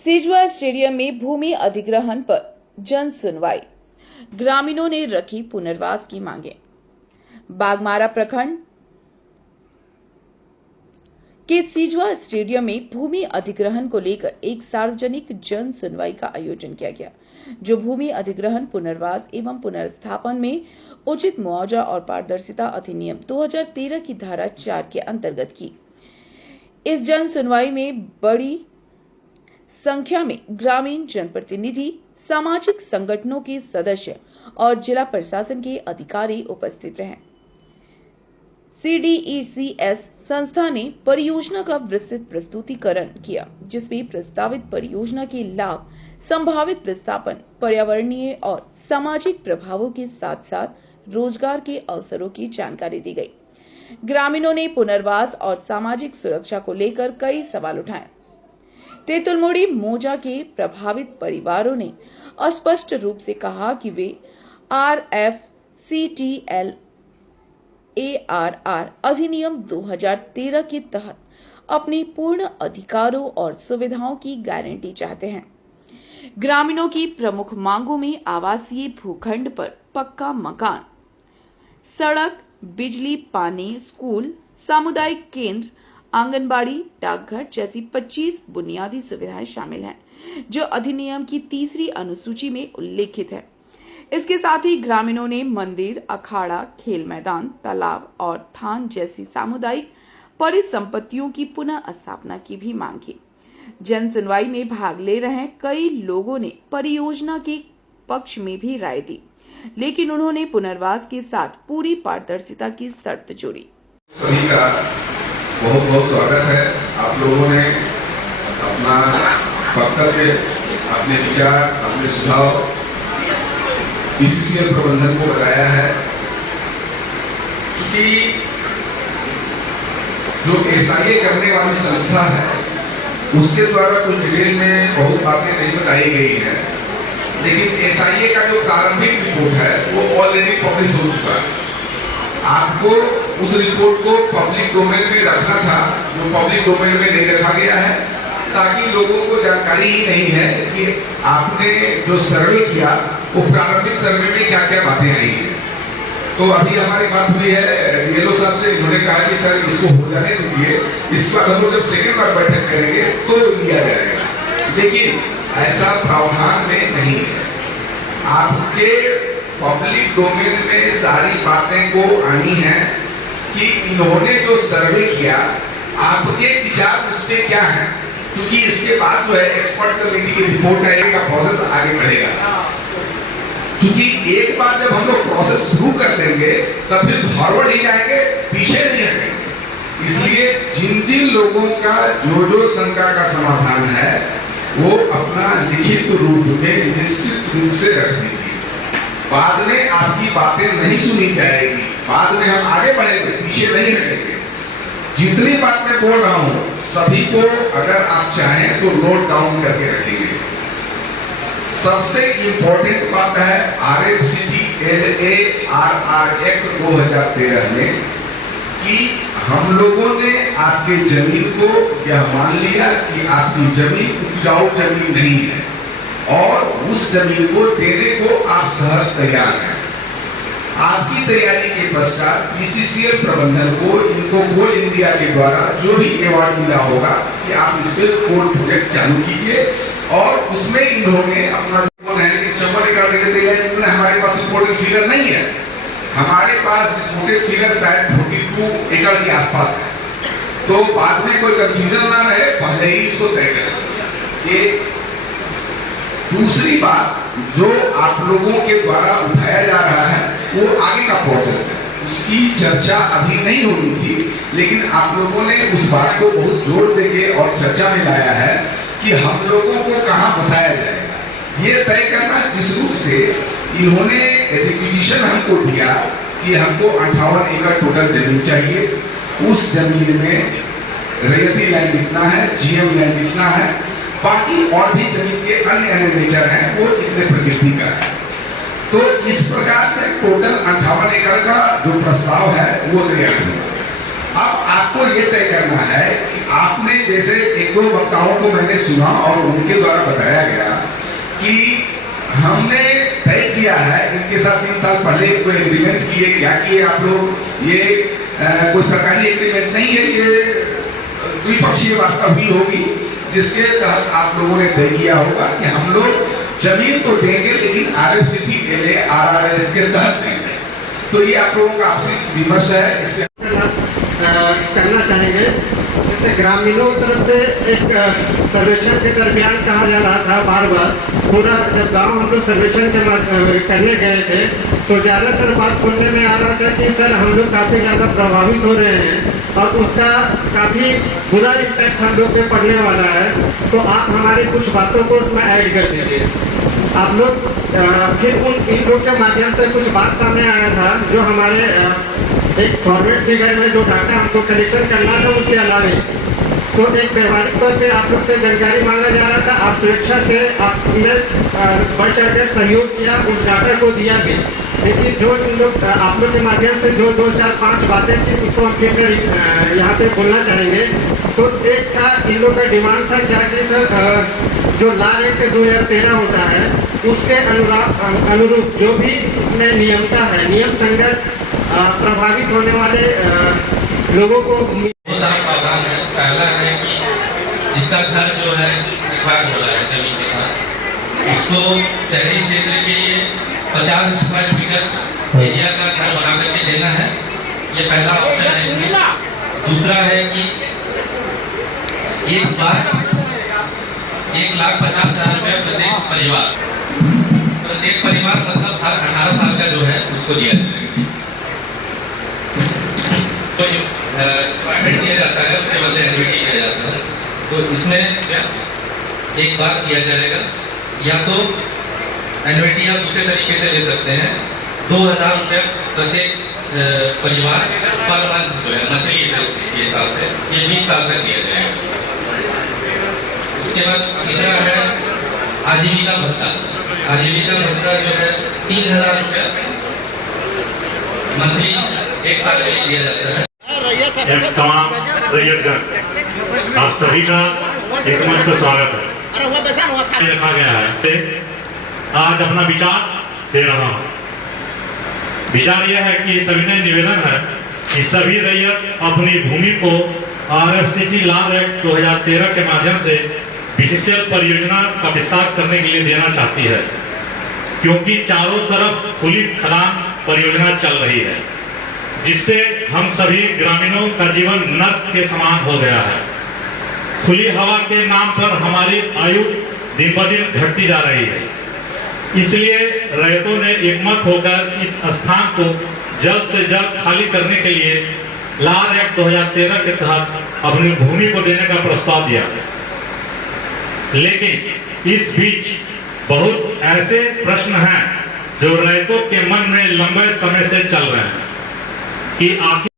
Sijua stadium में भूमि अधिग्रहण पर जन सुनवाई। ग्रामीणों ने रखी पुनर्वास की मांगे। बागमारा प्रखंड के सिजुआ स्टेडियम में भूमि अधिग्रहण को लेकर एक सार्वजनिक जन सुनवाई का आयोजन किया गया, जो भूमि अधिग्रहण, पुनर्वास एवं पुनर्स्थापन में उचित मुआवजा और पारदर्शिता अधिनियम 2013 की धारा 4 के अंतर्गत की। इस जन सुनवाई में बड़ी संख्या में ग्रामीण जनप्रतिनिधि, सामाजिक संगठनों के सदस्य और जिला प्रशासन के अधिकारी उपस्थित रहे। CDECS संस्था ने परियोजना का विस्तृत प्रस्तुतिकरण किया, जिसमें प्रस्तावित परियोजना के लाभ, संभावित विस्थापन, पर्यावरणीय और सामाजिक प्रभावों के साथ साथ रोजगार के अवसरों की जानकारी दी गई। ग्रामीणों ने पुनर्वास और सामाजिक सुरक्षा को लेकर कई सवाल उठाए। तेतुलमुड़ी मोजा के प्रभावित परिवारों ने स्पष्ट रूप से कहा कि वे RFCTL ARR अधिनियम 2013 के तहत अपने पूर्ण अधिकारों और सुविधाओं की गारंटी चाहते हैं। ग्रामीणों की प्रमुख मांगों में आवासीय भूखंड पर पक्का मकान, सड़क, बिजली, पानी, स्कूल, सामुदायिक केंद्र, आंगनबाड़ी, डाकघर जैसी 25 बुनियादी सुविधाएं शामिल हैं, जो अधिनियम की 3री अनुसूची में उल्लेखित है। इसके साथ ही ग्रामीणों ने मंदिर, अखाड़ा, खेल मैदान, तालाब और थान जैसी सामुदायिक परिसंपत्तियों की पुनः स्थापना की भी मांग की। जन सुनवाई में भाग ले रहे कई लोगों ने परियोजना के पक्ष में भी राय दी, लेकिन उन्होंने पुनर्वास के साथ पूरी पारदर्शिता की शर्त जोड़ी। सभी का बहुत बहुत स्वागत है। आप लोगों ने अपना वक्तव्य, अपने विचार, अपने सुझाव PCCL प्रबंधन को बताया है। क्योंकि जो SIA करने वाली संस्था है, उसके द्वारा कुछ डिटेल में बहुत बातें नहीं बताई गई है, लेकिन SIA का जो प्रारंभिक रिपोर्ट है वो ऑलरेडी पब्लिश हो चुका है। आपको उस रिपोर्ट को पब्लिक डोमेन में रखना था, जो पब्लिक डोमेन में नहीं रखा गया है, ताकि लोगों को जानकारी ही नहीं है कि आपने जो सर्वे किया वो प्रारंभिक सर्वे में क्या क्या बातें आई हैं। तो अभी हमारी बात हुई है DLO साहब से, इन्होंने कहा कि सर इसको हो जाने दीजिए, इस बार हम लोग जब सेकेंड बार बैठक करेंगे तो लिया जाएगा। लेकिन ऐसा प्रावधान में नहीं है। आपके पब्लिक डोमेन में सारी बातें को आनी है कि इन्होंने जो सर्वे किया, आपके विचार उसमें क्या है, क्योंकि इसके बाद जो है एक्सपर्ट कमेटी की रिपोर्ट आएगी, का प्रोसेस आगे बढ़ेगा। क्योंकि एक बार जब हम लोग प्रोसेस शुरू कर देंगे तब फिर फॉरवर्ड ही जाएंगे, पीछे नहीं हटेंगे। इसलिए जिन जिन लोगों का जो शंका का समाधान है वो अपना लिखित रूप में निश्चित रूप से रख दीजिए। बाद में आपकी बातें नहीं सुनी जाएगी, बाद में हम आगे बढ़ेंगे, पीछे नहीं हटेंगे। जितनी बात मैं बोल रहा हूं सभी को अगर आप चाहें तो नोट डाउन करके रखेंगे। सबसे इंपॉर्टेंट बात है RFCTL ARR एक्ट 2013 में कि हम लोगों ने आपके जमीन को यह मान लिया कि आपकी जमीन उपजाऊ जमीन नहीं है और उस जमीन को देने को आप सहर्ष तैयार हैं। आपकी तैयारी के पश्चात PCCL प्रबंधन को इनको कोल इंडिया के द्वारा जो भी अवार्ड मिला होगा कि आप इस पर कोल प्रोजेक्ट चालू कीजिए, और उसमें इन्होंने अपना चंबल एकड़ देते हैं। हमारे पास रिपोर्टेड फिगर नहीं है, हमारे पास रिपोर्टेड फिगर शायद 42 एकड़ के आसपास है। तो बाद में कोई कंफ्यूजन ना रहे, पहले ही इसको तय करें। दूसरी बात जो आप लोगों के द्वारा उठाया जा रहा है वो आगे का प्रोसेस है, उसकी चर्चा अभी नहीं होनी थी, लेकिन आप लोगों ने उस बात को बहुत जोर देके और चर्चा में लाया है कि हम लोगों को कहां बसाया जाएगा। ये तय करना जिस रूप से इन्होंने रिक्विजिशन हमको दिया कि हमको 58 एकड़ टोटल जमीन चाहिए, उस जमीन में रैयती लैंड इतना है, GM लैंड इतना है, बाकी और भी जमीन के अन्य नेचर हैं वो इतने प्रकृति का है। तो इस प्रकार से टोटल 58 एकड़ का जो प्रस्ताव है वो तैयार हुआ। अब आपको ये तय करना है कि आपने जैसे एक दो वक्ताओं को मैंने सुना और उनके द्वारा बताया गया कि हमने तय किया है इनके साथ 3 साल पहले कोई एग्रीमेंट किए, क्या किए आप लोग, ये कोई सरकारी एग्रीमेंट नहीं है, ये द्विपक्षीय वार्ता हुई होगी जिसके तहत आप लोगों ने तय किया होगा कि हम लोग जमीन तो देंगे लेकिन RFCT के लिए RRL के तहत देंगे। तो ये आप लोगों का आपसी विमर्श है, इसके करना चाहेंगे। जैसे ग्रामीणों की तरफ से एक सर्वेक्षण के दरमियान कहा जा रहा था बार बार, पूरा जब गांव हम लोग सर्वेक्षण करने गए थे तो ज़्यादातर बात सुनने में आ रहा था कि सर हम लोग काफ़ी ज़्यादा प्रभावित हो रहे हैं और उसका काफ़ी बुरा इम्पैक्ट हम लोग पे पड़ने वाला है, तो आप हमारी कुछ बातों को उसमें ऐड कर दीजिए। आप लोग फिर इन लोग के माध्यम से कुछ बात सामने आया था जो हमारे एक फॉरवर्ड फिगर में जो डाटा हमको कलेक्शन करना था उसके अलावे, तो एक व्यवहारिक तौर पे आप लोग से जानकारी मांगा जा रहा था। आप सुरक्षा से आपने बढ़ चढ़ कर सहयोग किया, उस डाटा को दिया भी, लेकिन जो इन लोग आप लोग के माध्यम से जो 2, 4, 5 बातें थी उसको हम फिर से यहाँ पे बोलना चाहेंगे। तो एक था इन लोग का डिमांड था क्या कि सर जो लॉ एक्ट 2013 होता है उसके अनुरूप जो भी उसमें नियमता है, नियम संगत प्रभावित होने वाले लोगों को प्रावधान है। पहला है कि जिसका घर जो है डिवाइड हो रहा है जमीन के साथ, उसको शहरी क्षेत्र के लिए 50 स्क्वायर मीटर एरिया का घर बना करके देना है। ये पहला ऑप्शन है इसमें। दूसरा है कि 1,50,000 रुपये प्रत्येक परिवार मतलब हर 18 साल का जो है उसको दिया जाएगा। तो एडमिट किया जाता है, उसके बदले एडमिट किया जाता है। तो इसमें क्या एक बात किया जाएगा, या तो एनविटी आप दूसरे तरीके से ले सकते हैं, 2,000 रुपये प्रत्येक परिवार पर मंथ जो है मंथली के हिसाब से, ये 20 साल तक दिया जाएगा। उसके बाद तीसरा है आजीविका भत्ता। आजीविका भत्ता जो है 3,000 रुपये मंथली 1 साल के लिए दिया जाता है। तमाम रैयतगण, आप सभी का इस मंच पर स्वागत है। लिखा गया है, आज अपना विचार दे रहा हूँ। विचार यह है कि सविनय निवेदन है कि सभी रैयत अपनी भूमि को RFCT लॉ एक्ट 2013 के माध्यम से BCCL परियोजना का विस्तार करने के लिए देना चाहती है, क्योंकि चारों तरफ खुली खदान परियोजना चल रही है, जिससे हम सभी ग्रामीणों का जीवन नर्क के समान हो गया है। खुली हवा के नाम पर हमारी आयु दिन ब दिन घटती जा रही है। इसलिए रैयतों ने एकमत होकर इस स्थान को जल्द से जल्द खाली करने के लिए लॉ एक्ट 2013 के तहत अपनी भूमि को देने का प्रस्ताव दिया। लेकिन इस बीच बहुत ऐसे प्रश्न हैं जो रैयतों के मन में लंबे समय से चल रहे हैं कि आखिर